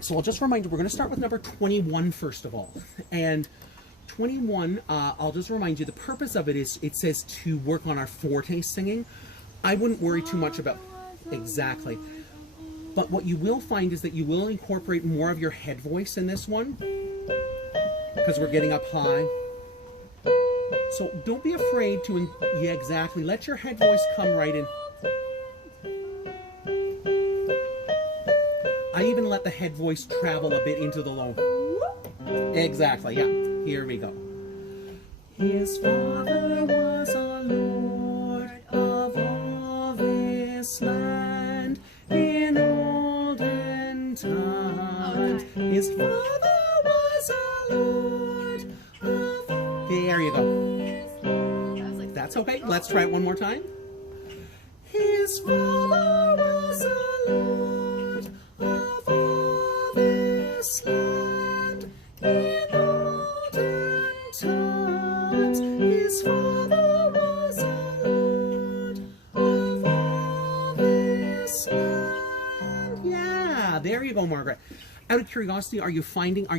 So I'll just remind you, we're going to start with number 21 first of all. And 21, I'll just remind you, the purpose of it is, it says to work on our forte singing. I wouldn't worry too much about, exactly. But what you will find is that you will incorporate more of your head voice in this one, because we're getting up high. So don't be afraid to, yeah, exactly. Let your head voice come right in. I even let the head voice travel a bit into the low. Exactly, yeah. Here we go. His father was a lord of all this land in olden times. His father was a lord of... There you go. That's okay. Let's try it one more time. His father was a lord of all this land in olden times. His father was a lord of all this land. Yeah, there you go, Margaret. Out of curiosity, are you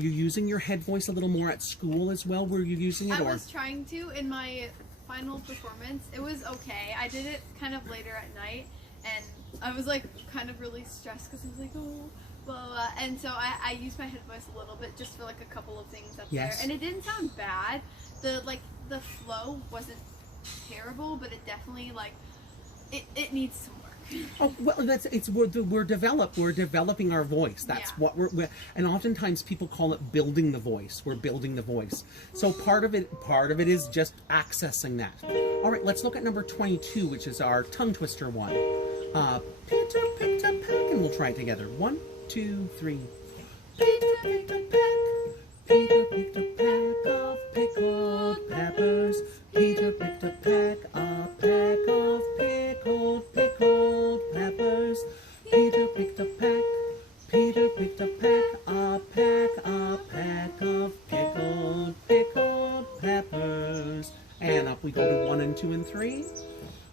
using your head voice a little more at school as well? Were you using it? I was trying to in my final performance. It was okay. I did it kind of later at night, and I was like kind of really stressed because I was like, oh, blah, blah, blah. And so I used my head voice a little bit just for like a couple of things up there, and it didn't sound bad. The flow wasn't terrible, but it definitely it needs some work. Oh well, we're developing our voice. That's what we're and oftentimes people call it building the voice. We're building the voice. So part of it is just accessing that. All right, let's look at number 22, which is our tongue twister one. Peter picked a peck, and we'll try it together. 1, 2, 3. Peter picked a peck. Peter picked a peck of pickled peppers. Peter picked a peck of pickled peppers. Peter picked a peck. Peter picked a peck of pickled peppers. And up we go to 1 and 2 and 3.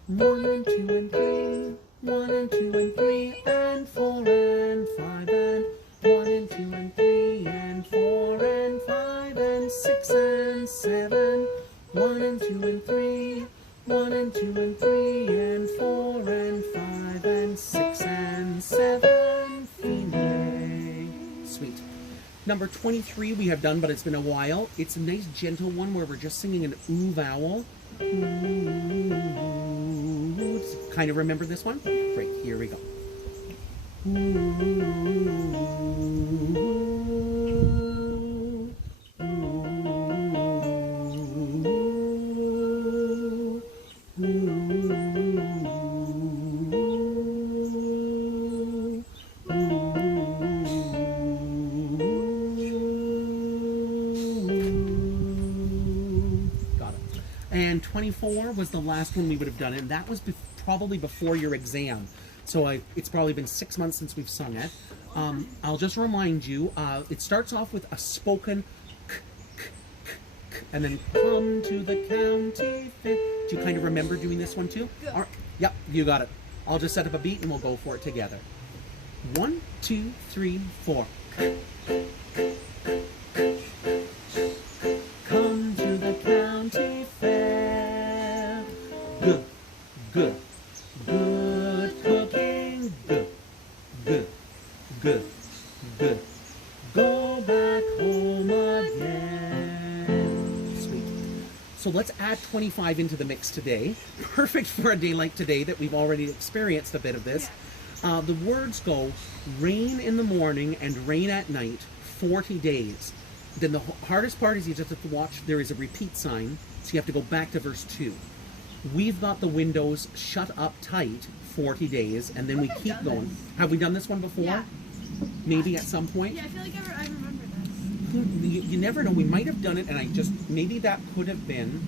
1 and 2 and 3. 1 and 2 and 3 and 4 and 5 and 1 and 2 and 3 and 4 and 5 and 6 and 7. 1 and 2 and 3. 1 and 2 and 3 and 4 and 5 and 6 and 7. Filet. Sweet. Number 23 we have done, but it's been a while. It's a nice gentle one where we're just singing an ooh vowel. Ooh. Kind of remember this one? Great, here we go. Got it. And 24 was the last one we would have done, and that was probably before your exam. So it's probably been 6 months since we've sung it. I'll just remind you, it starts off with a spoken k, k, k, k, and then come to the county fair. Do you kind of remember doing this one too? All right. Yep, you got it. I'll just set up a beat and we'll go for it together. 1, 2, 3, 4. Come to the county fair. Good, good. Good cooking, good, good, good, good. Go back home again. Sweet. So let's add 25 into the mix today. Perfect for a day like today that we've already experienced a bit of this. The words go, rain in the morning and rain at night, 40 days. Then the hardest part is you just have to watch, there is a repeat sign, so you have to go back to verse 2. We've got the windows shut up tight 40 days, and then we keep going. Have we done this one before? Yeah. Maybe at some point? Yeah, I feel like I remember this. You never know. We might have done it, and maybe that could have been...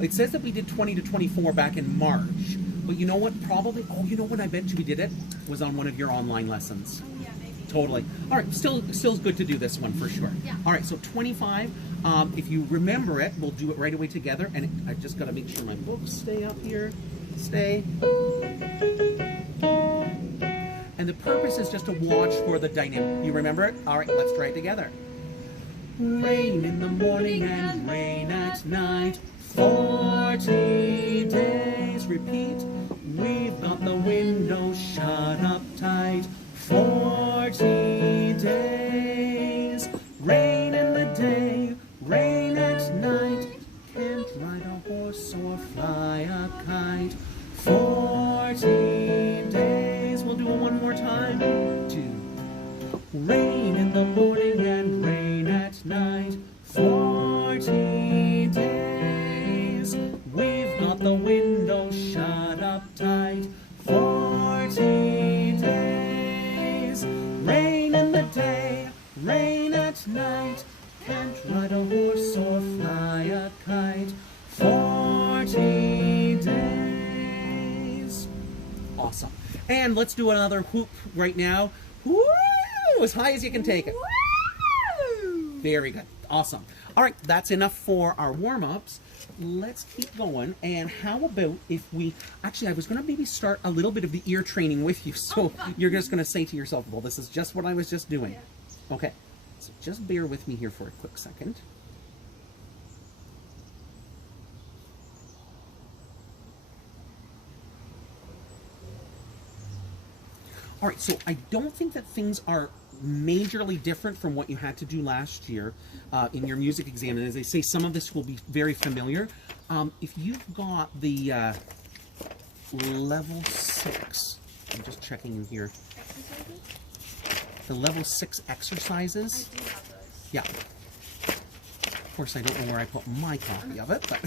It says that we did 20 to 24 back in March, but you know what? Probably... Oh, you know what? I bet you we did it was on one of your online lessons. Oh, yeah, maybe. Totally. All right, still good to do this one for sure. Yeah. All right, so 25. If you remember it, we'll do it right away together. And I just got to make sure my books stay up here. Stay. And the purpose is just to watch for the dynamic. You remember it? All right, let's try it together. Rain in the morning and rain at night. 40 days. Repeat. We've got the window shut up tight. 40 days. Rain in the day, rain at night. Can't ride a horse or fly a kite. 40 days. We'll do it one more time. 2. Rain in the morning and rain at night. 40 days. We've got the window shut up tight. 40 days. Rain in the day, rain at night. Can't ride a horse or fly a kite. 40 days. Awesome. And let's do another whoop right now. Woo! As high as you can take it. Woo! Very good. Awesome. All right, that's enough for our warm-ups. Let's keep going. And how about if we... Actually, I was going to maybe start a little bit of the ear training with you. So you're just going to say to yourself, well, this is just what I was just doing. Yeah. Okay. So just bear with me here for a quick second. All right, so I don't think that things are majorly different from what you had to do last year in your music exam. And as I say, some of this will be very familiar. If you've got the level 6, I'm just checking in here. Exercises? The level 6 exercises. I do have those. Yeah. Of course, I don't know where I put my copy of it, but...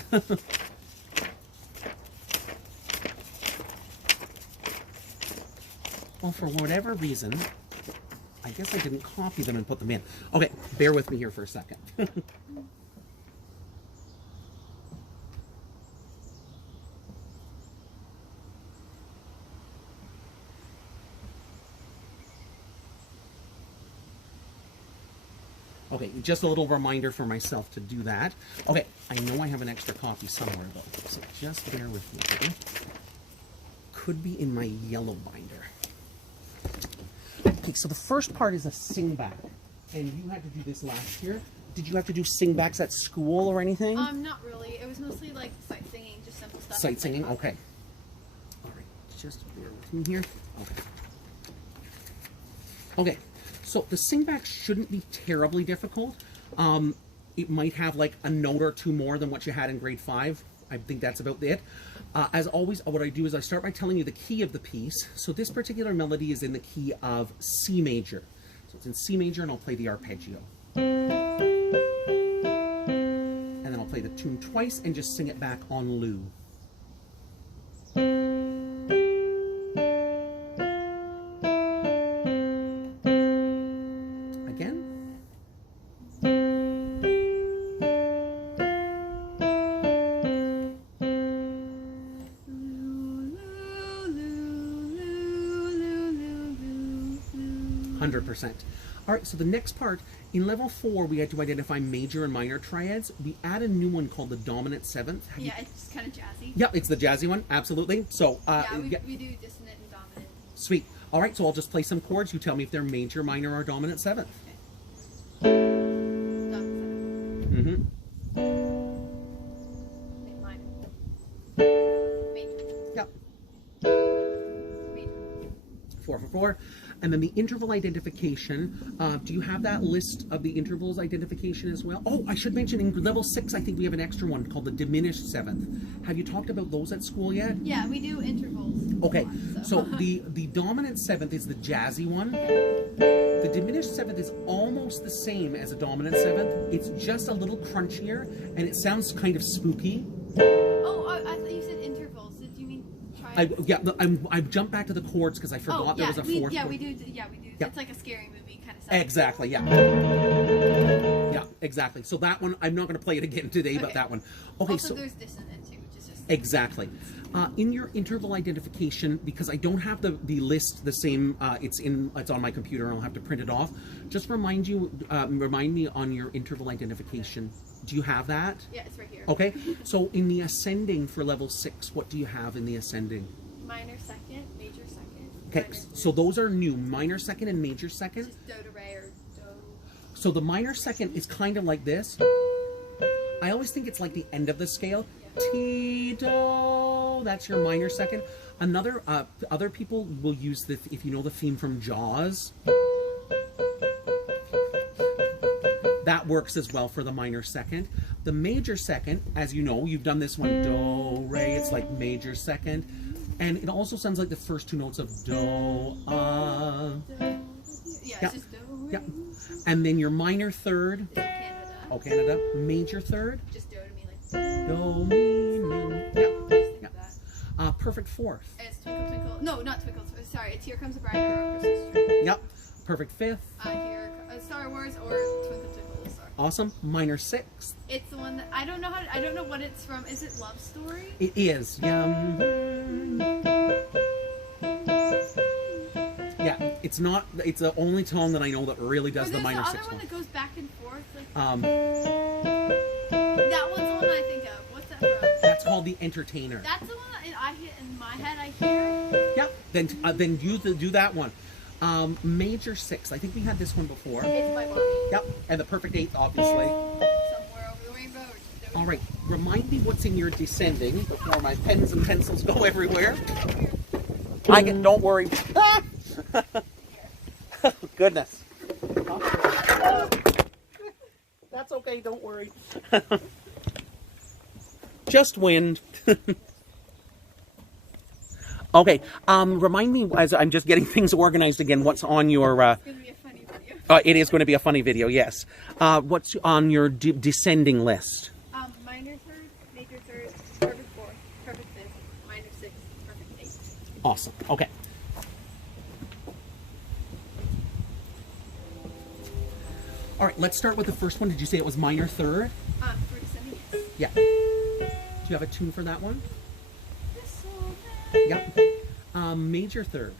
Well, for whatever reason, I guess I didn't copy them and put them in. Okay, bear with me here for a second. Okay, just a little reminder for myself to do that. Okay, I know I have an extra copy somewhere though, so just bear with me here. Could be in my yellow binder. Okay, so the first part is a sing back, and you had to do this last year. Did you have to do sing backs at school or anything? Not really. It was mostly like sight singing, just simple stuff. Sight singing, okay. All right, just bear with me here. Okay. Okay, so the sing back shouldn't be terribly difficult. It might have like a note or two more than what you had in grade 5. I think that's about it. As always, what I do is I start by telling you the key of the piece. So this particular melody is in the key of C major. So it's in C major, and I'll play the arpeggio. And then I'll play the tune twice and just sing it back on Lu. Again. 100%. All right, so the next part, in level 4, we had to identify major and minor triads. We add a new one called the dominant 7th. Yeah, it's kind of jazzy. Yeah, it's the jazzy one, absolutely. So, yeah, we do dissonant and dominant. Sweet. All right, so I'll just play some chords. You tell me if they're major, minor, or dominant 7th. Okay. Dominant 7th. Minor. Major. Yep. Major. 4 for 4. And then the interval identification, do you have that list of the intervals identification as well? Oh, I should mention in level 6, I think we have an extra one called the diminished 7th. Have you talked about those at school yet? Yeah, we do intervals. Okay, so the dominant 7th is the jazzy one. The diminished 7th is almost the same as a dominant 7th. It's just a little crunchier, and it sounds kind of spooky. Oh, I thought you said intervals. Did you mean triads? I jumped back to the chords because I forgot there was a fourth yeah, chord. we do. Yeah. Yeah. It's like a scary movie kind of stuff. Exactly, yeah. Yeah, exactly. So that one, I'm not going to play it again today, but Okay. that one. Okay, Also, so... there's dissonant too, which is just... Exactly. In your interval identification, because I don't have the list the same, it's on my computer, and I'll have to print it off. Just remind me on your interval identification. Do you have that? Yeah, it's right here. Okay. So in the ascending for level 6, what do you have in the ascending? Minor second, major second. Okay, so those are new, minor second and major second. Just do to re or do. So the minor second is kind of like this. I always think it's like the end of the scale. T, do, that's your minor second. Another, other people will use the, if you know the theme from Jaws, that works as well for the minor second. The major second, as you know, you've done this one, do, re, it's like major second. And it also sounds like the first two notes of do, Yeah, it's just do. Re. yeah. And then your minor third, Is Canada. oh Canada, major third, Just do to me like. do, mi, mi, yeah, Just yeah. like that. Perfect fourth, It's Twinkle Twinkle. No, not Twinkle. Sorry, it's Here Comes a Bride, Here on Christmas Tree. yep. Perfect fifth, Here, Star Wars or Twinkle Twinkle Little Star. awesome. Minor sixth, It's the one that I don't know how. I don't know what it's from. Is it Love Story? it is, yeah. Yeah, it's not, it's the only tone that I know that really does Or the there's minor the sixth other one one. that goes back and forth. Like Um, that one's the one I think of. What's that from? that's called the Entertainer. That's the one that I hit in my head. I hear. Yep, then you do that one. Major sixth, I think we had this one before. It's my body. Yep, and the perfect eighth, obviously. Somewhere over the rainbow. Or just do it. All right, remind me what's in your descending before my pens and pencils go everywhere. Don't worry. Goodness. That's okay, don't worry. Just wind. Okay, remind me, as I'm just getting things organized again, what's on your... It's gonna be a funny video. it is going to be a funny video, yes. What's on your descending list? Minor third, major third, perfect fourth, perfect fifth, minor sixth, perfect eighth. Awesome, okay. All right, let's start with the first one. Did you say it was minor third? For descending, yes. Yeah. Do you have a tune for that one? This one. Yep. Major third.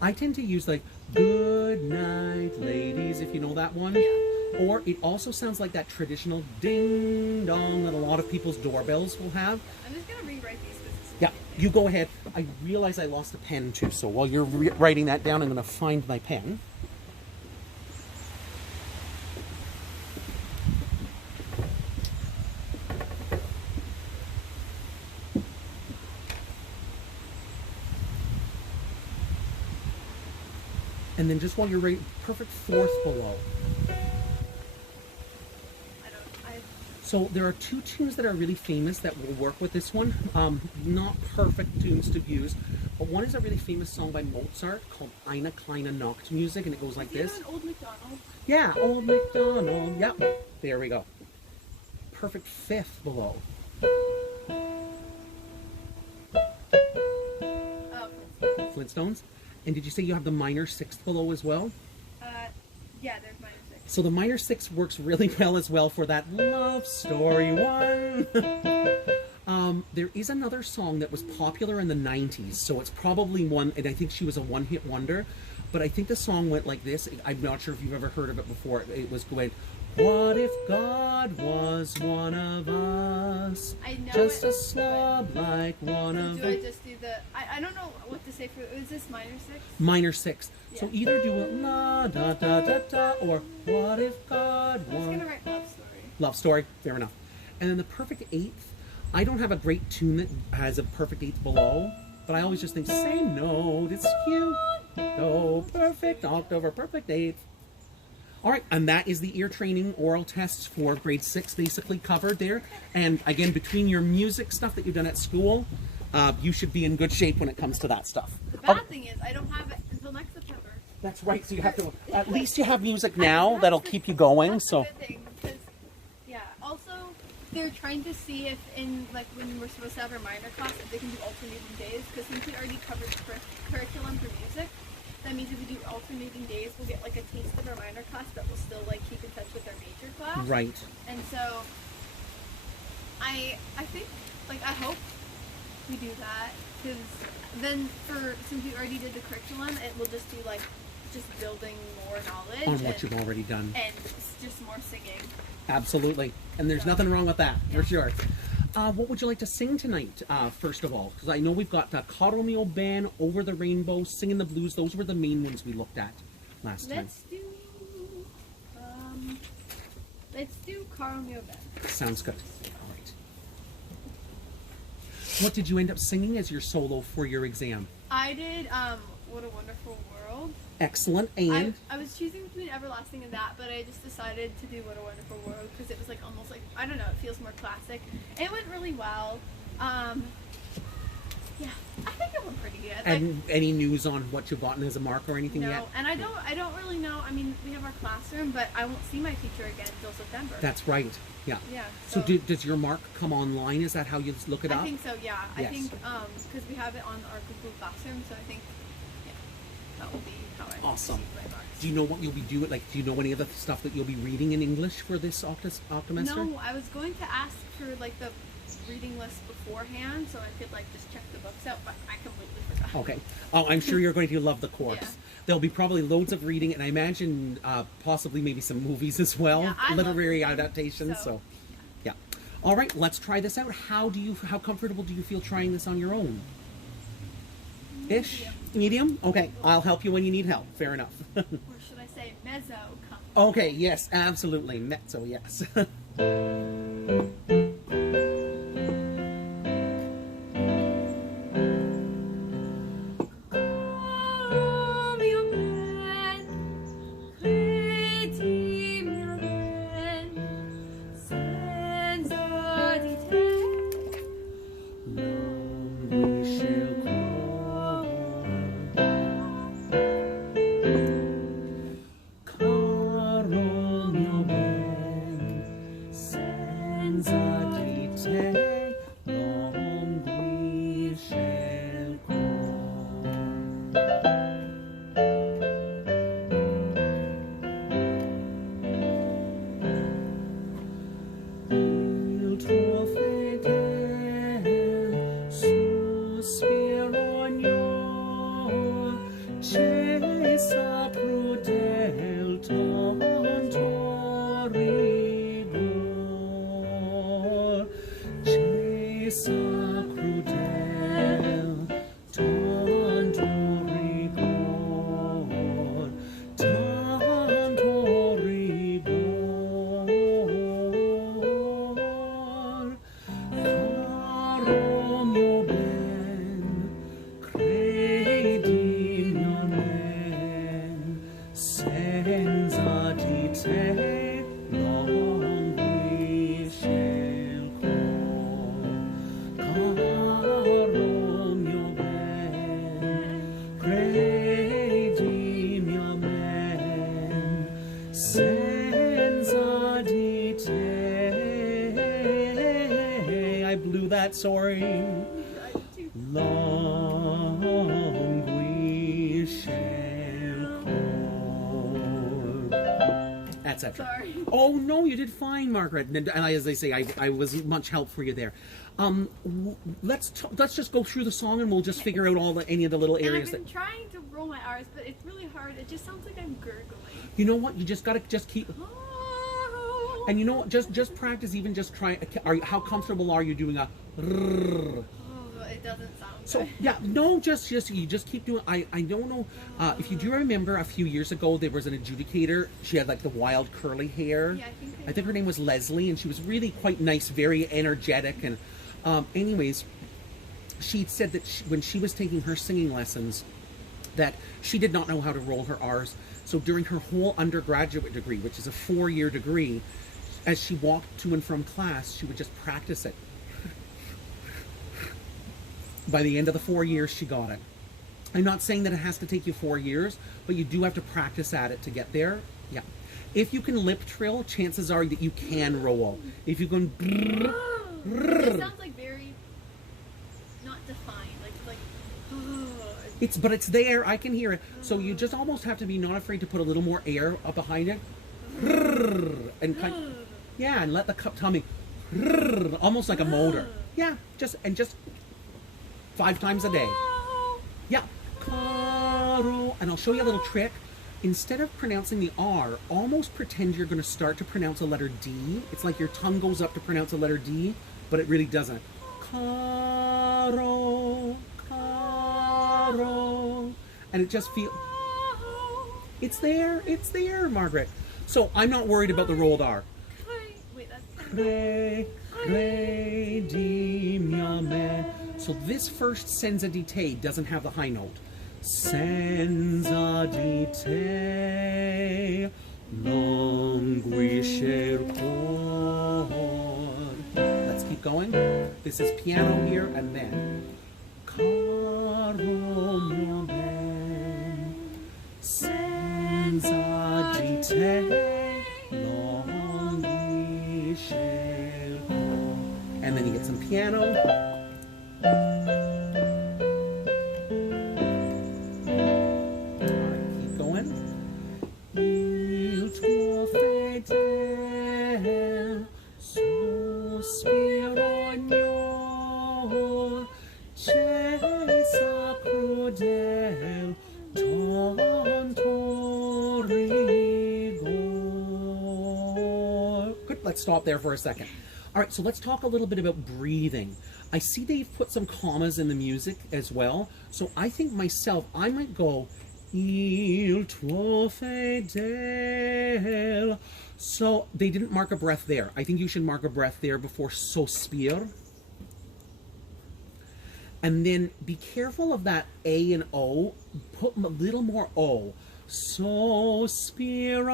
I tend to use like "Good night, ladies," if you know that one. Yeah. Or it also sounds like that traditional ding dong that a lot of people's doorbells will have. I'm just gonna rewrite these. Yeah, you go ahead. I realize I lost a pen too, so while you're writing that down, I'm going to find my pen. And then just while you're writing, perfect fourth below. So there are two tunes that are really famous that will work with this one. Not perfect tunes to use, but one is a really famous song by Mozart called Eine kleine Nachtmusik, and it goes like this. Old MacDonald. Yeah, Old MacDonald. Yep, there we go. Perfect fifth below. Flintstones. And did you say you have the minor sixth below as well? Yeah, there's minor sixth. So the minor sixth works really well as well for that love story one. There is another song that was popular in the 90s, so it's probably one, and I think she was a one-hit wonder, but I think the song went like this. I'm not sure if you've ever heard of it before. It was going, what if God was one of us? I know just it, a slob like one of do I us. just do the... I don't know what to say for... Is this minor sixth? Minor sixth. Yeah. So either do a la da da da da, or what if God I'm just was... gonna write love story. Love story, fair enough. And then the perfect eighth, I don't have a great tune that has a perfect eighth below, but I always just think, same note, it's cute. No, perfect octave or perfect eighth. All right, and that is the ear training oral tests for grade 6 basically covered there. And again, between your music stuff that you've done at school, you should be in good shape when it comes to that stuff. The bad thing is, I don't have it until next September. That's right, so you have to, at least you have music now that'll keep you going, That's so. a good thing, because, yeah, also, they're trying to see if in, like, when we're supposed to have our minor class, if they can do alternating days, because since we already covered curriculum for music, that means if we do alternating days, we'll get, like, a taste of our minor class, but we'll still, like, keep in touch with our major class. Right. And so, I think, like, I hope we do that, because then since we already did the curriculum, it will just do, like, just building more knowledge on what you've already done. and just more singing. Absolutely. And there's nothing wrong with that, for sure. What would you like to sing tonight, first of all? Because I know we've got Caro Mio Ben, Over the Rainbow, Singing the Blues. Those were the main ones we looked at last time. Let's do Caro Mio Ben. Sounds good. All right. What did you end up singing as your solo for your exam? I did What a Wonderful World. Excellent. And I was choosing between Everlasting and that, but I just decided to do What a Wonderful World because it was like almost like, I don't know, it feels more classic. It went really well. Yeah, I think it went pretty good. and any news on what you've gotten as a mark or anything No, yet? and I don't really know. I mean, we have our classroom, but I won't see my teacher again until September. That's right. Yeah. Yeah. So does your mark come online? Is that how you look it up? I think so. Yeah. Yes. I think because we have it on our Google Classroom, so I think that will be how I Awesome. receive my marks. Do you know what you'll be doing? Like, do you know any of the stuff that you'll be reading in English for this Optimester? No, I was going to ask for like the reading list beforehand so I could like just check the books out, but I completely forgot. Okay. Oh, I'm sure you're going to love the course. Yeah. There'll be probably loads of reading, and I imagine possibly maybe some movies as well, Yeah, I literary love movies, adaptations. So, yeah. yeah. All right, let's try this out. How comfortable do you feel trying this on your own? Ish? Medium? Okay, I'll help you when you need help. Fair enough. Or should I say mezzo? Okay, yes, absolutely. Mezzo, yes. I blew that, sorry. Long we shall call. Etc. Sorry. Oh no, you did fine, Margaret. And as I say, I was much help for you there. Let's just go through the song and we'll just figure out any of the little areas and I've been trying to roll my R's, but it's really hard. It just sounds like I'm gurgling. You know what? You just gotta keep. Oh. And you know what? Just practice. Even just try. How comfortable are you doing a? Oh, it doesn't sound So good. yeah, no, just you just keep doing. I don't know if you do remember a few years ago there was an adjudicator. She had like the wild curly hair. Yeah, I think her name was Leslie, and she was really quite nice, very energetic. And anyways, she said that when she was taking her singing lessons, that she did not know how to roll her R's. So during her whole undergraduate degree, which is a 4-year degree, as she walked to and from class, she would just practice it. By the end of the 4 years, she got it. I'm not saying that it has to take you 4 years, but you do have to practice at it to get there. Yeah. If you can lip trill, chances are that you can roll. If you can... It sounds like very not defined, like But it's there. I can hear it. So you just almost have to be not afraid to put a little more air up behind it, and and let the tummy, almost like a motor. Yeah, just 5 times a day. Yeah, Caro. And I'll show you a little trick. instead of pronouncing the R, almost pretend you're going to start to pronounce a letter D. It's like your tongue goes up to pronounce a letter D, but it really doesn't. Caro, caro. And it just feels... It's there, Margaret. So I'm not worried about the rolled R. Wait, that's... Cre, cre, di, mia, me. So this first senza di te doesn't have the high note. Senza di te languisce il cor. Let's keep going. This is piano here and then. Caro mio ben, senza di te languisce il cor. And then you get some piano. Let's stop there for a second. All right, so let's talk a little bit about breathing. I see they've put some commas in the music as well. So I think myself, I might go, il tuo fedele. So they didn't mark a breath there. I think you should mark a breath there before sospir. And then be careful of that A and O. Put a little more O. Sospiro.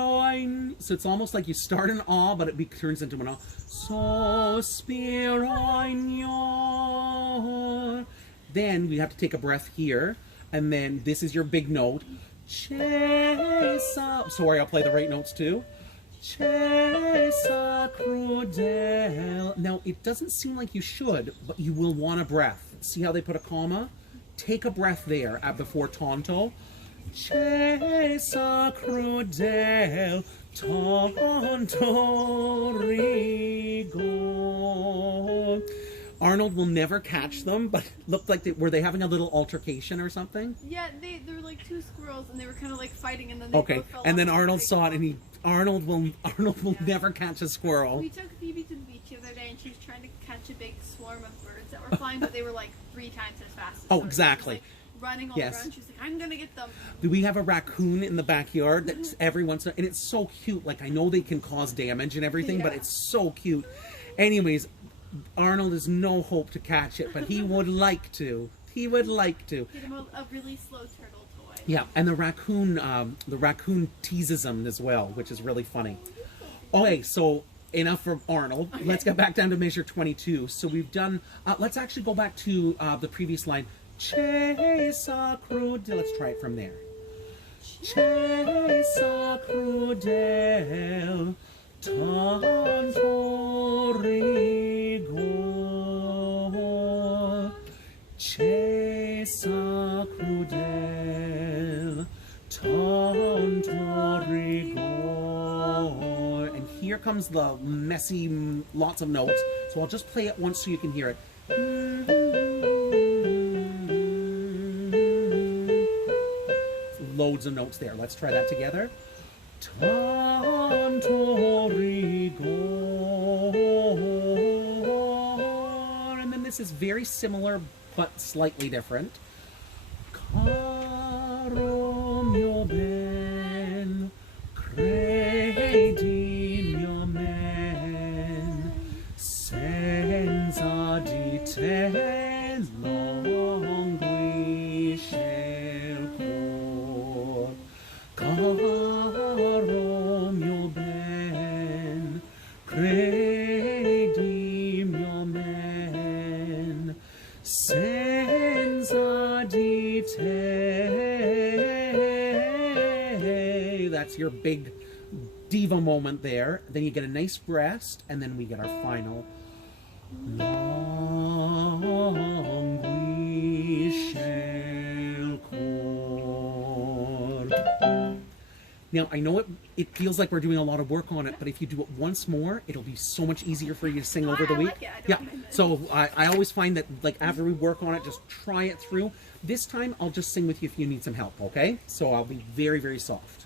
So it's almost like you start an A, but it turns into an O. Sospiro. Then we have to take a breath here. And then this is your big note. Cesa. Sorry, I'll play the right notes too. Cesa crudel. Now, it doesn't seem like you should, but you will want a breath. See how they put a comma? Take a breath there at before tonto. Cesa crudel tonto rigo. Arnold will never catch them, but it looked like were they having a little altercation or something? Yeah, they were like two squirrels, and they were kind of like fighting, and then they both fell and then off Arnold the saw it, and Arnold will Yeah. never catch a squirrel. We took Phoebe to the beach the other day, and she was trying to catch a big swarm of birds that were flying, but they were like 3 times as fast as Oh, her. exactly. She was, like, running all Yes. around. She was like, I'm gonna get them. We have a raccoon in the backyard that every once in a while, and it's so cute. Like, I know they can cause damage and everything, but Yeah. it's so cute. Anyways, Arnold has no hope to catch it, but he would like to. He would like to. Get him a really slow turtle toy. Yeah, and the raccoon teases him as well, which is really funny. Okay, so enough from Arnold. Okay. Let's get back down to measure 22. So we've done, let's actually go back to the previous line. Cesa crudel. Let's try it from there. Cesa crudel tanto rigor. Cesa crudel tanto rigor. And here comes the messy, lots of notes. So I'll just play it once so you can hear it. Loads of notes there. Let's try that together. Tanto rigor. And then this is very similar but slightly different. Caro mio ben, credi mio men, senza di te languisce il cor. Caro mio ben, credi mio men, senza di te. That's your big diva moment there. Then you get a nice rest, and then we get our final. Languisce il cor. Now, I know it feels like we're doing a lot of work on it, but if you do it once more, it'll be so much easier for you to sing over the I week. like it. I Yeah, don't mind it. so I always find that, like, after we work on it, just try it through. This time, I'll just sing with you if you need some help, okay? So I'll be very, very soft.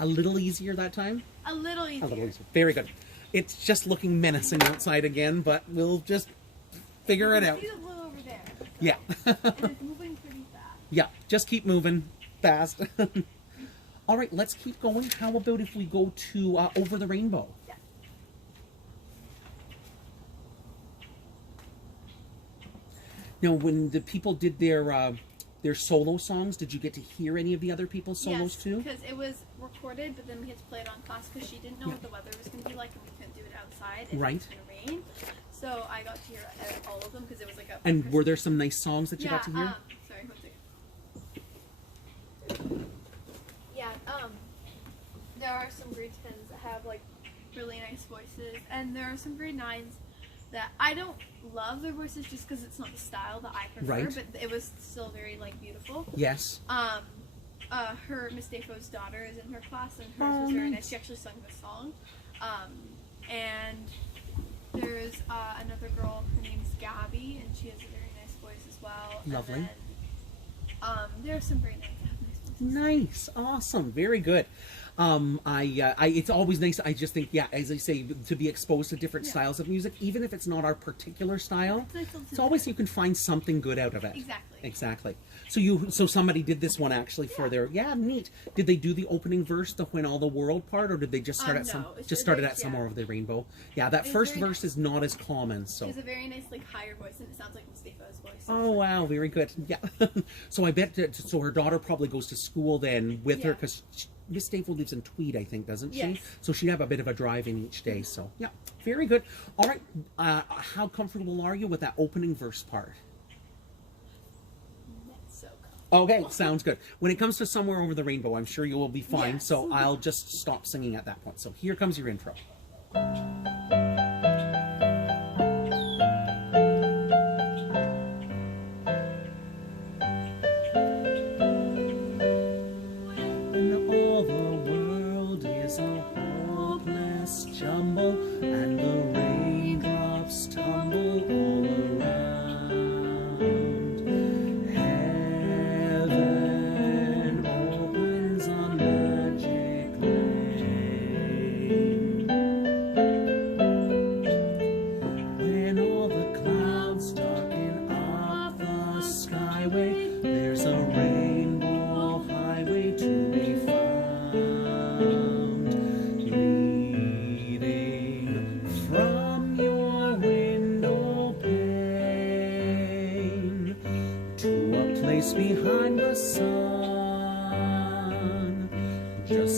A little easier that time? A little easier. A little easier. Very good. It's just looking menacing outside again, but we'll just figure it out. See the blue over there. Yeah. And it's moving pretty fast. Yeah, just keep moving fast. All right, let's keep going. How about if we go to Over the Rainbow? Yeah. Now, when the people did their solo songs, did you get to hear any of the other people's solos too? Because it was recorded, but then we had to play it on class because she didn't know what the weather was going to be like, and we couldn't do it outside if it was going to rain. So I got to hear all of them because it was like a. And were there some nice songs that you got to hear? Sorry, one second. Yeah, there are some grade 10s that have like really nice voices, and there are some grade 9s that I don't love their voices just because it's not the style that I prefer, Right. but it was still very like beautiful. Yes. Her Miss Dafoe's daughter is in her class, and hers was very nice. She actually sung the song. And there's another girl, her name's Gabby, and she has a very nice voice as well. Lovely. And then, there are some very nice that have nice voices. Nice, awesome, very good. It's always nice. I just think, yeah, as I say, to be exposed to different styles of music, even if it's not our particular style, it's always you can find something good out of it. Exactly. Exactly. So somebody did this one actually for their neat. Did they do the opening verse, the "When All the World" part, or did they just start at Somewhere Over the Rainbow? Yeah, that first verse is not as common. So she has a very nice like higher voice, and it sounds like Miss Dafoe's voice. Oh wow, very good. Yeah. So I bet so her daughter probably goes to school then with her because Miss Dafoe lives in Tweed, I think, doesn't she? Yes. So she'd have a bit of a drive in each day. So yeah, very good. All right, how comfortable are you with that opening verse part? That's so cool. Okay, sounds good. When it comes to Somewhere Over the Rainbow, I'm sure you will be fine. Yes. So I'll just stop singing at that point. So here comes your intro. Jumble and the raindrops tumble all around. Heaven opens a magic lane. When all the clouds darken up the skyway, there's a rainbow highway to be found. From your window pane to a place behind the sun,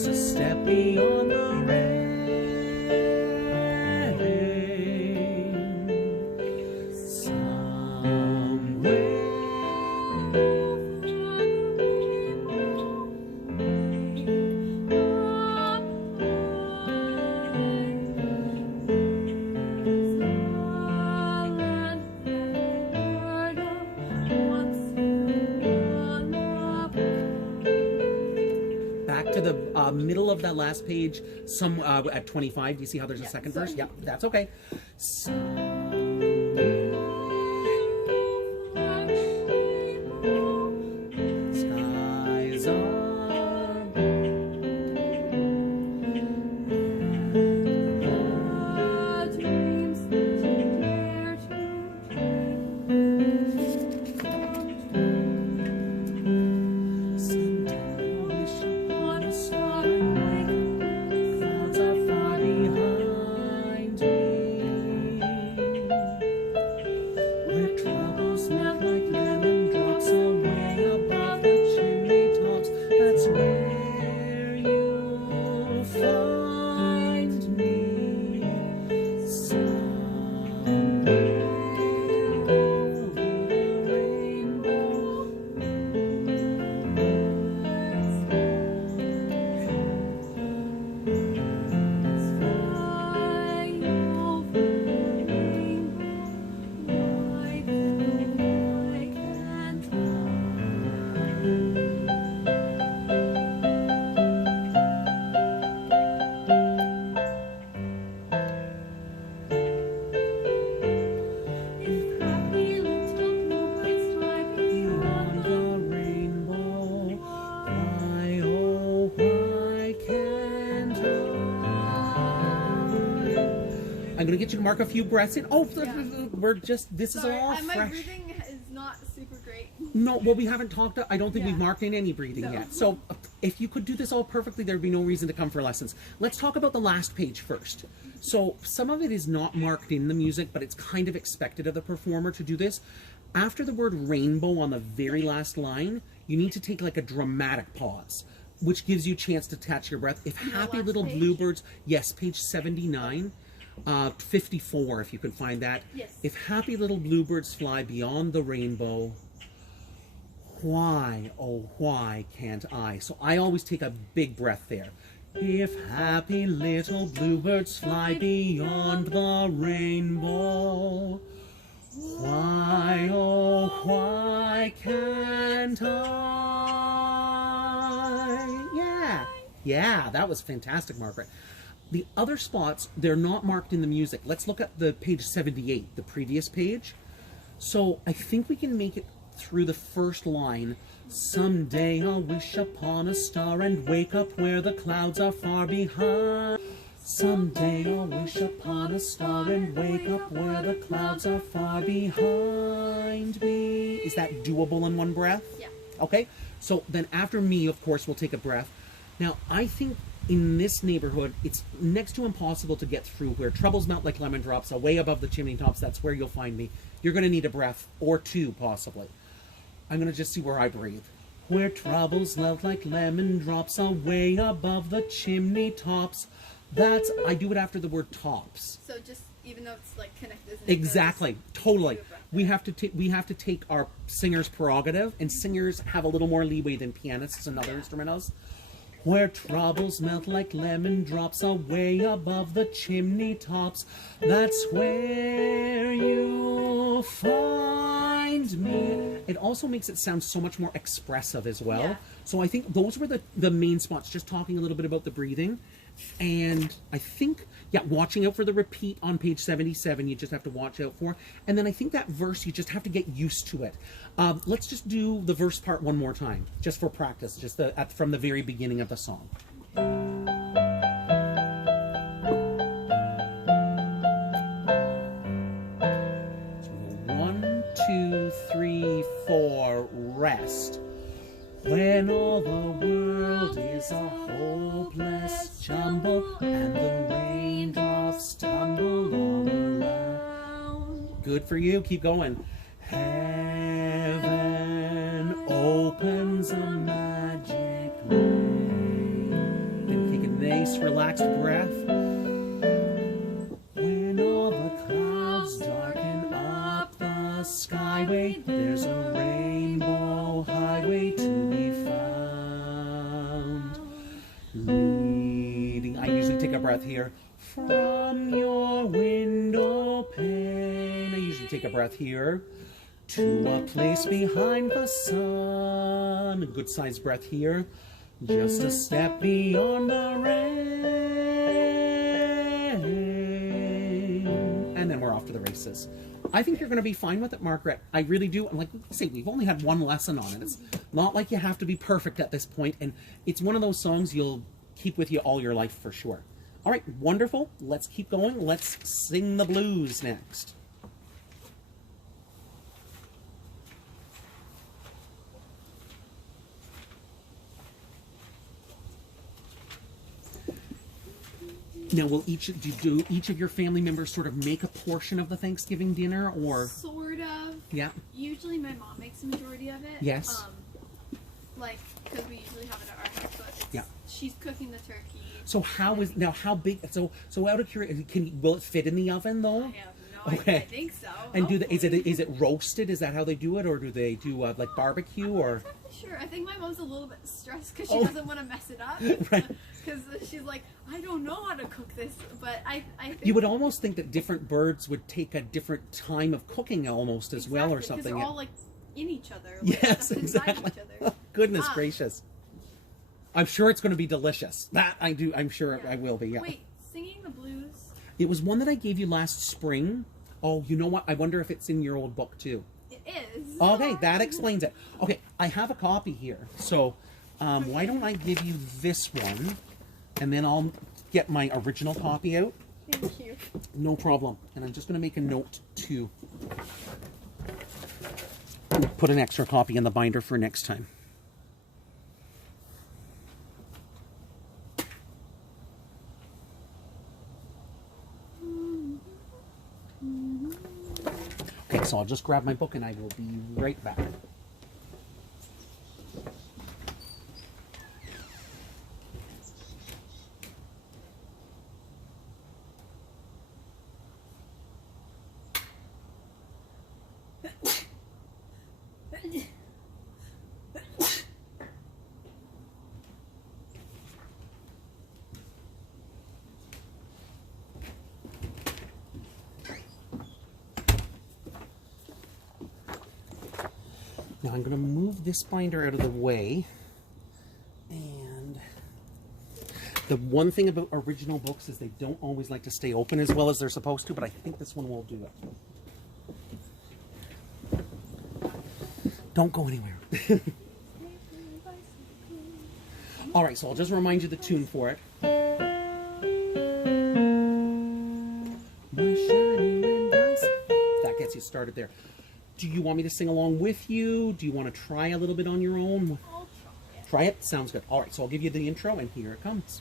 just a step beyond the rain. Back to the middle of that last page, some at 25. Do you see how there's a second verse? Yeah, that's okay. Skies are I'm going to get you to mark a few breaths in. Oh, we're just, this Sorry, is all fresh. my breathing is not super great. No, well, we haven't talked, I don't think we've marked in any breathing yet. So if you could do this all perfectly, there'd be no reason to come for lessons. Let's talk about the last page first. So some of it is not marked in the music, but it's kind of expected of the performer to do this. After the word rainbow on the very last line, you need to take like a dramatic pause, which gives you a chance to catch your breath. If happy little bluebirds, yes, page 79. 54, if you can find that. Yes. If happy little bluebirds fly beyond the rainbow, why, oh why can't I? So I always take a big breath there. If happy little bluebirds fly beyond the rainbow, why, oh why can't I? Yeah, that was fantastic, Margaret. The other spots, they're not marked in the music. Let's look at the page 78, the previous page. So I think we can make it through the first line. Someday I'll wish upon a star and wake up where the clouds are far behind. Someday I'll wish upon a star and wake up where the clouds are far behind me. Is that doable in one breath? Yeah. Okay, so then after me, of course, we'll take a breath. Now, I think in this neighborhood, it's next to impossible to get through. Where troubles melt like lemon drops away above the chimney tops, that's where you'll find me. You're going to need a breath, or two, possibly. I'm going to just see where I breathe. Where troubles melt like lemon drops away above the chimney tops. That's, I do it after the word tops. So just, even though it's like connected. Exactly, totally. We have to take our singer's prerogative, and singers have a little more leeway than pianists and other instrumentals. Where troubles melt like lemon drops away above the chimney tops, that's where you'll find me. It also makes it sound so much more expressive as well. Yeah. So I think those were the main spots, just talking a little bit about the breathing. And I think, yeah, watching out for the repeat on page 77, you just have to watch out for. And then I think that verse, you just have to get used to it. Let's just do the verse part one more time, just for practice, just from the very beginning of the song. 1, 2, 3, 4, rest. When all the world is a hopeless jumble and the raindrops tumble all around. Good for you. Keep going. Heaven opens a magic way. relaxed breath. When all the clouds darken up the skyway, there's a rainbow highway to be found. Leading, I usually take a breath here. From your window pane, I usually take a breath here. To a place behind the sun, a good sized breath here. Just a step beyond the rain. And then we're off to the races. I think you're going to be fine with it, Margaret. I really do. And like I say, we've only had one lesson on it. It's not like you have to be perfect at this point. And it's one of those songs you'll keep with you all your life for sure. All right, wonderful. Let's keep going. Let's sing the blues next. Now, will each of your family members sort of make a portion of the Thanksgiving dinner, or sort of? Yeah. Usually, my mom makes the majority of it. Yes. Like, because we usually have it at our house, but Yeah. she's cooking the turkey. So how big? So out of curiosity, will it fit in the oven though? I have no idea. I think so. And is it roasted? Is that how they do it, or do they do like barbecue or? I'm not exactly sure. I think my mom's a little bit stressed because she doesn't want to mess it up. Right. Because she's like, I don't know how to cook this, but I think You would almost think that different birds would take a different time of cooking almost as well, or something. Because they're all like in each other. Like, Yes, stuck exactly. inside each other. Goodness gracious. I'm sure it's going to be delicious. That I do. I'm sure I will be. Yeah. Wait, singing the blues? It was one that I gave you last spring. Oh, you know what? I wonder if it's in your old book too. It is. Okay, that explains it. Okay, I have a copy here. So why don't I give you this one, and then I'll get my original copy out. Thank you. No problem. And I'm just going to make a note to put an extra copy in the binder for next time. Okay, so I'll just grab my book and I will be right back. Now I'm going to move this binder out of the way, and the one thing about original books is they don't always like to stay open as well as they're supposed to, but I think this one will do it. Don't go anywhere. All right, so I'll just remind you the tune for it. That gets you started there. Do you want me to sing along with you? Do you want to try a little bit on your own? I'll try it. Try it? Sounds good. All right, so I'll give you the intro, and here it comes.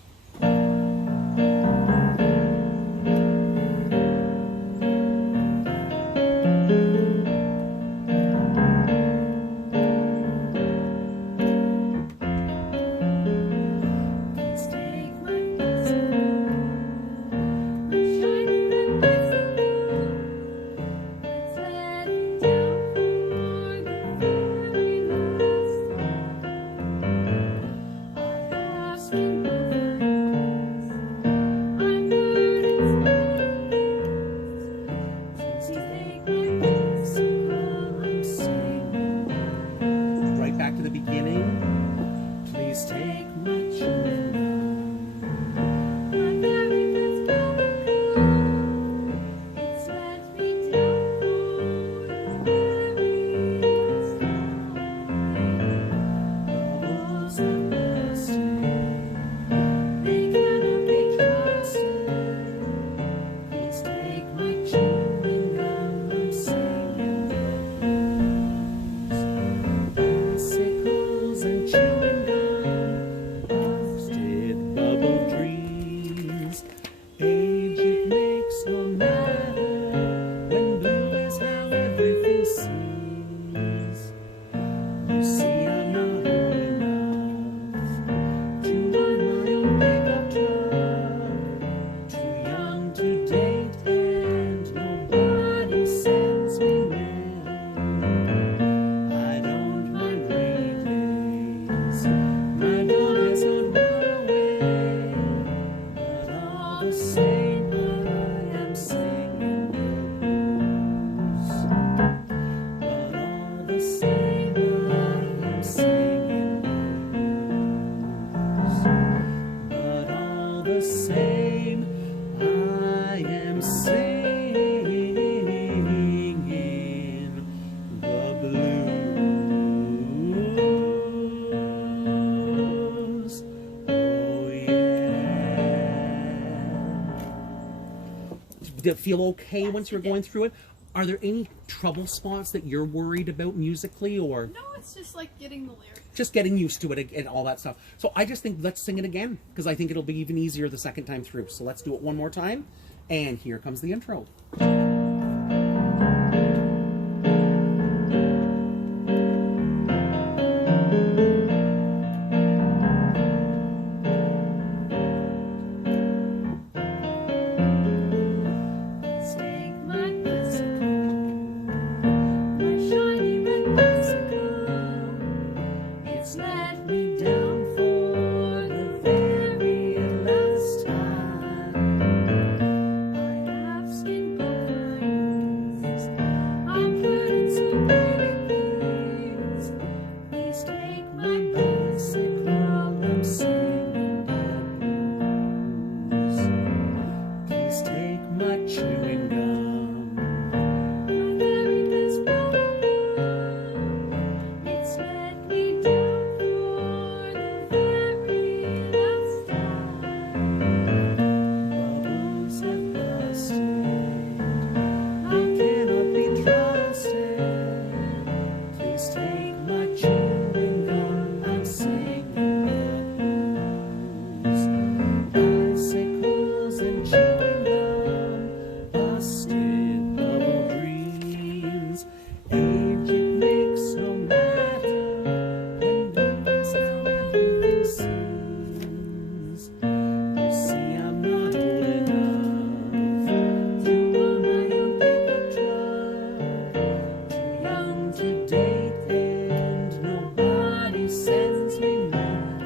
Did it feel okay once you were it going did. through it? Are there any trouble spots that you're worried about musically, or No, it's just like getting the lyrics. just getting used to it and all that stuff? So I just think let's sing it again, because I think it'll be even easier the second time through. So let's do it one more time. And here comes the intro.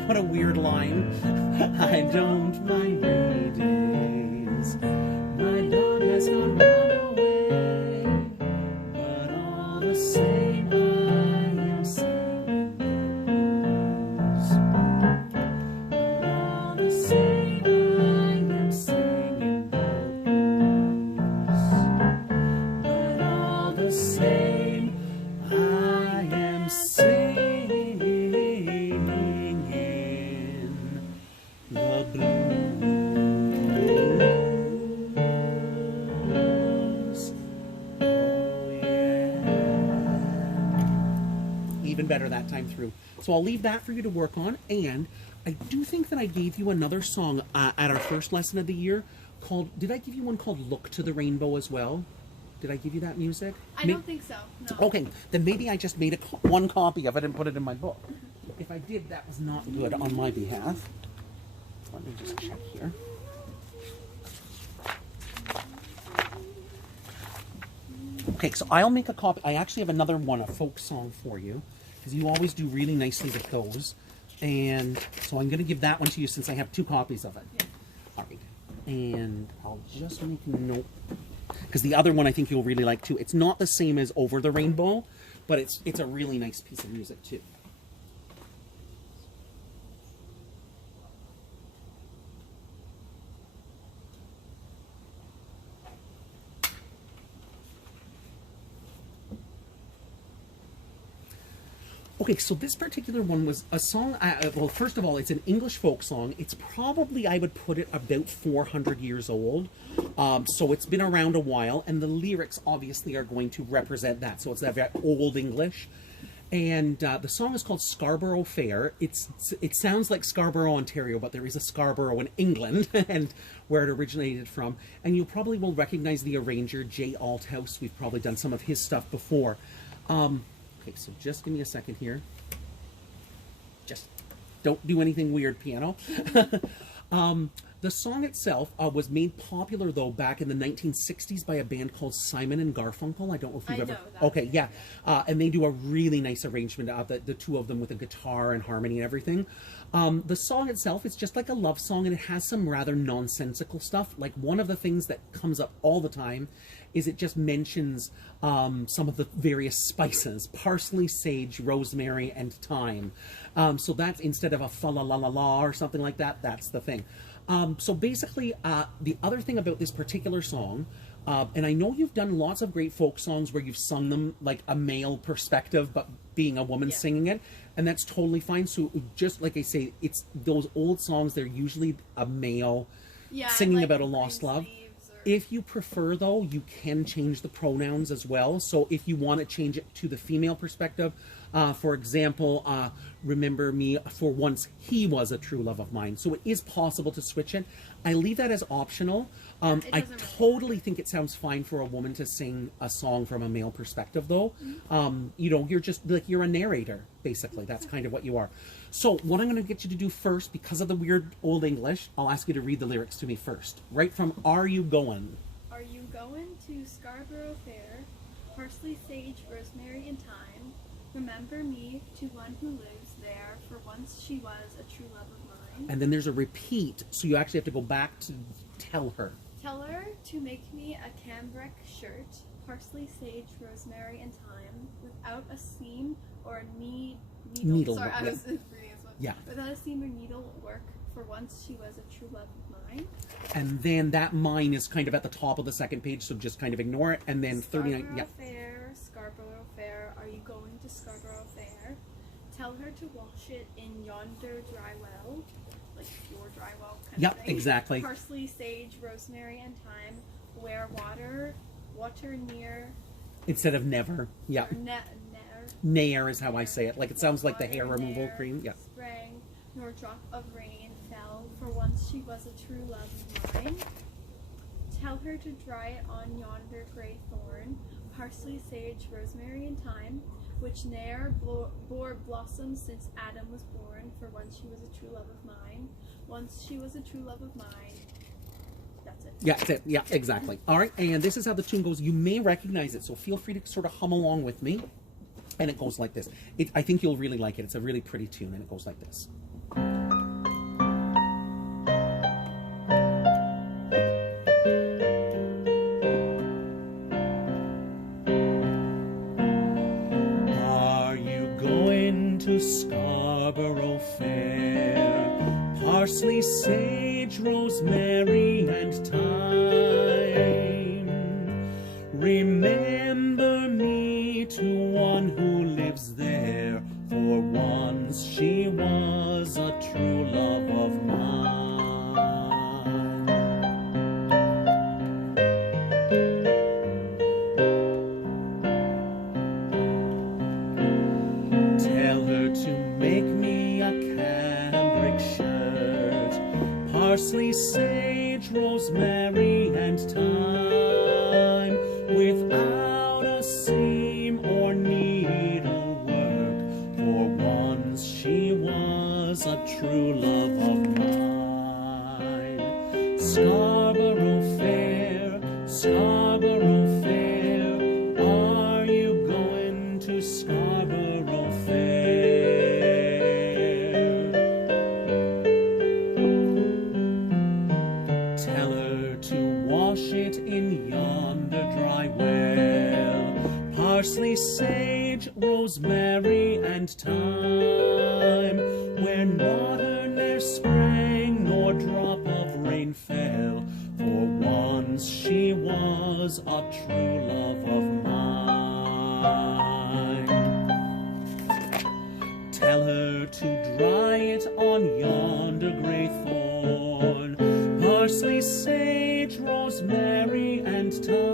What a weird line. I don't mind rainy days. My dog has gone run away. But all the same, I am singing the blues. All the same, I am singing the blues. But all the same, I am singing the blues. Oh, yeah. Even better that time through. So I'll leave that for you to work on. And I do think that I gave you another song at our first lesson of the year called, did I give you one called Look to the Rainbow as well? Did I give you that music? I don't think so. No. Okay, then maybe I just made one copy of it and put it in my book. If I did, that was not good on my behalf. Let me just check here. Okay, so I'll make a copy. I actually have another one, a folk song for you, because you always do really nicely with those. And so I'm going to give that one to you since I have 2 copies of it. Yeah. All right. And I'll just make a note, because the other one I think you'll really like too. It's not the same as Over the Rainbow, but it's a really nice piece of music too. Okay, so this particular one was a song, well, first of all, it's an English folk song. It's probably, I would put it, about 400 years old. So it's been around a while, and the lyrics obviously are going to represent that. So it's that very old English. And the song is called Scarborough Fair. It sounds like Scarborough, Ontario, but there is a Scarborough in England, and where it originated from. And you probably will recognize the arranger, J. Althouse. We've probably done some of his stuff before. Okay, so just give me a second here. Just don't do anything weird, piano. The song itself was made popular, though, back in the 1960s by a band called Simon and Garfunkel. I don't know if you've ever... know that. Okay, yeah. And they do a really nice arrangement of the 2 of them with a guitar and harmony and everything. The song itself is just like a love song, and it has some rather nonsensical stuff. Like, one of the things that comes up all the time is it just mentions some of the various spices: parsley, sage, rosemary, and thyme. So that's, instead of a fa-la-la-la-la or something like that, that's the thing. So basically, the other thing about this particular song, and I know you've done lots of great folk songs where you've sung them like a male perspective, but being a woman singing it, and that's totally fine. So just like I say, it's those old songs, they're usually a male singing like about a lost Green love. Sleeves or If you prefer, though, you can change the pronouns as well. So if you want to change it to the female perspective, for example, remember me, for once he was a true love of mine. So it is possible to switch it. I leave that as optional. I totally think it sounds fine for a woman to sing a song from a male perspective, though. You know, you're just like, you're a narrator, basically. That's kind of what you are. So what I'm going to get you to do first, because of the weird old English, I'll ask you to read the lyrics to me first. Right from Are You Going? Are you going to Scarborough Fair? Parsley, sage, rosemary, and thyme. Remember me to one who lives there, for once she was a true love of mine. And then there's a repeat, so you actually have to go back to tell her. Tell her to make me a cambric shirt, parsley, sage, rosemary, and thyme, without a seam or a needle. Sorry, I was reading this one. Yeah. Without a seam or needle work, for once she was a true love of mine. And then that mine is kind of at the top of the second page, so just kind of ignore it. And then 39. Yeah. Scarborough Fair, are you going to Scarborough Fair? Tell her to wash it in yonder dry well, like your dry well kind of thing. Exactly. Parsley, sage, rosemary, and thyme. Where water near. Instead of never. Yeah. Nair is how I say it. Like it sounds like the hair removal cream. Yeah. Sprang, nor drop of rain fell, for once she was a true love of mine. Tell her to dry it on yonder grey thorn, parsley, sage, rosemary, and thyme, which ne'er bore blossoms since Adam was born, for once she was a true love of mine. Once she was a true love of mine. That's it. Yeah, that's it. Yeah, exactly. All right, and this is how the tune goes. You may recognize it, so feel free to sort of hum along with me. And it goes like this. I think you'll really like it. It's a really pretty tune, and it goes like this. Are you going to Scarborough Fair? Parsley, sage, rosemary, and thyme. Remember me to one who lives there, for once she was a true love of mine. Tell her to make me a cambric shirt, parsley, sage, rosemary, and thyme, without a seam or needlework, for once she was a true love of mine. Scarborough Fair, Scarborough Fair, are you going to Scarborough Fair? Tell her to wash it in yonder dry well, parsley, sage, rosemary, and thyme, where water ne'er sprang nor drop of rain fell, for once she was a true love of mine. Tell her to dry it on yonder grey thorn, parsley, sage, rosemary, and thyme,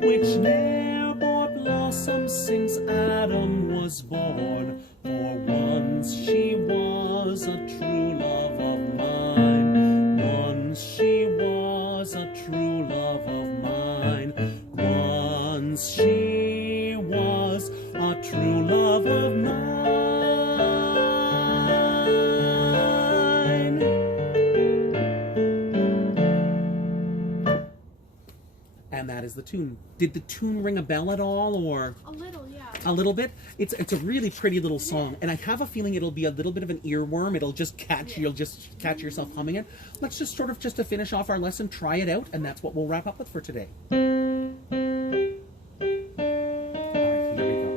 which ne'er bore blossom since Adam was born, for once she was a true love of mine. Once she was a true love of mine. Once she was a true love of mine. And that is the tune. Did the tune ring a bell at all, or? A little, yeah. A little bit? It's a really pretty little song, and I have a feeling it'll be a little bit of an earworm. It'll just catch, you'll just catch yourself humming it. Let's just sort of, just to finish off our lesson, try it out, and that's what we'll wrap up with for today. All right, here we go.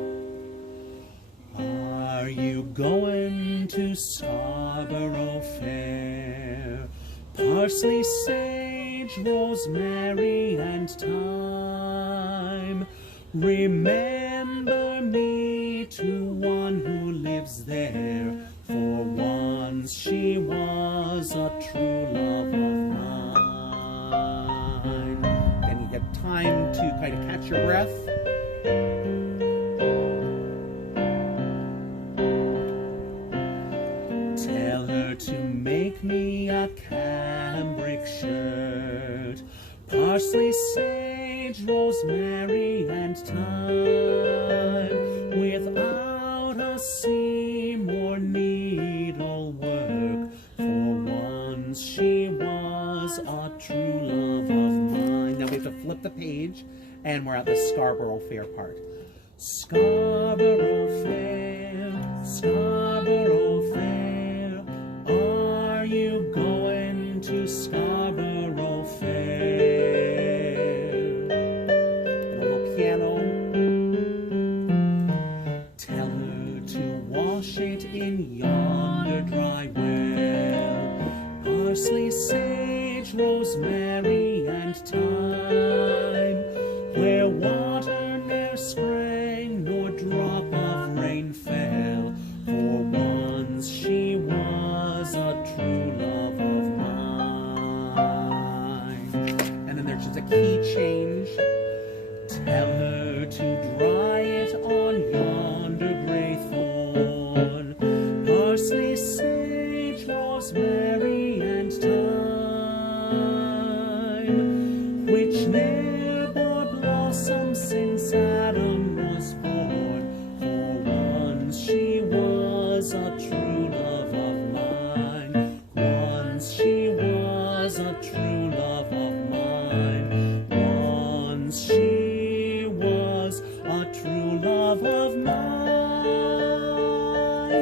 Are you going to Scarborough Fair? Parsley, sage, rosemary, and thyme. Remember me to one who lives there, for once she was a true love of mine. time to kind of catch your breath. Tell her to make me a cambric shirt, parsley, sage, rosemary, and thyme, without a seam or needlework. For once she was a true love of mine. Now we have to flip the page, and we're at the Scarborough Fair part. Scarborough Fair, Scarborough Fair, are you going to Scarborough Fair? And a little piano. Tell her to wash it in yonder dry well, parsley, sage, rosemary, and thyme, where water ne'er sprang nor drop of rain fell. For once she was a true love of mine. And then there's just a key change. Tell her to dry it on yonder gray thorn, parsley, sage, rosemary, and thyme, which ne'er bore blossom since Adam was born. For once she was a true love of mine. Once she was a true love of mine. Once she was a true love of mine.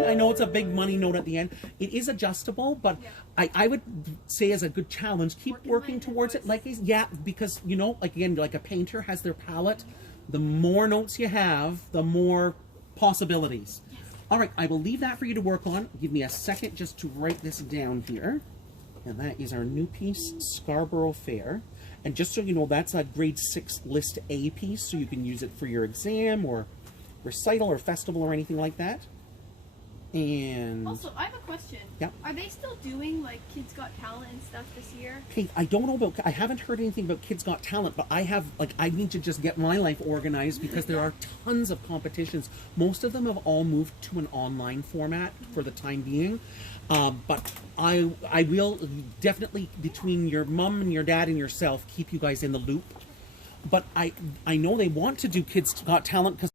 I know it's a big money note at the end. It is adjustable, but I would say as a good challenge, keep working towards it. Like, yeah, because, you know, like again, like a painter has their palette. The more notes you have, the more possibilities. All right, I will leave that for you to work on. Give me a second just to write this down here. And that is our new piece, Scarborough Fair. And just so you know, that's a grade 6 list A piece, so you can use it for your exam or recital or festival or anything like that. And Also, I have a question. Yeah. Are they still doing like Kids Got Talent and stuff this year? Kate, I don't know about, I haven't heard anything about Kids Got Talent, but I have, like, I need to just get my life organized because there are tons of competitions. Most of them have all moved to an online format for the time being. But I will definitely, between your mom and your dad and yourself, keep you guys in the loop. But I know they want to do Kids Got Talent because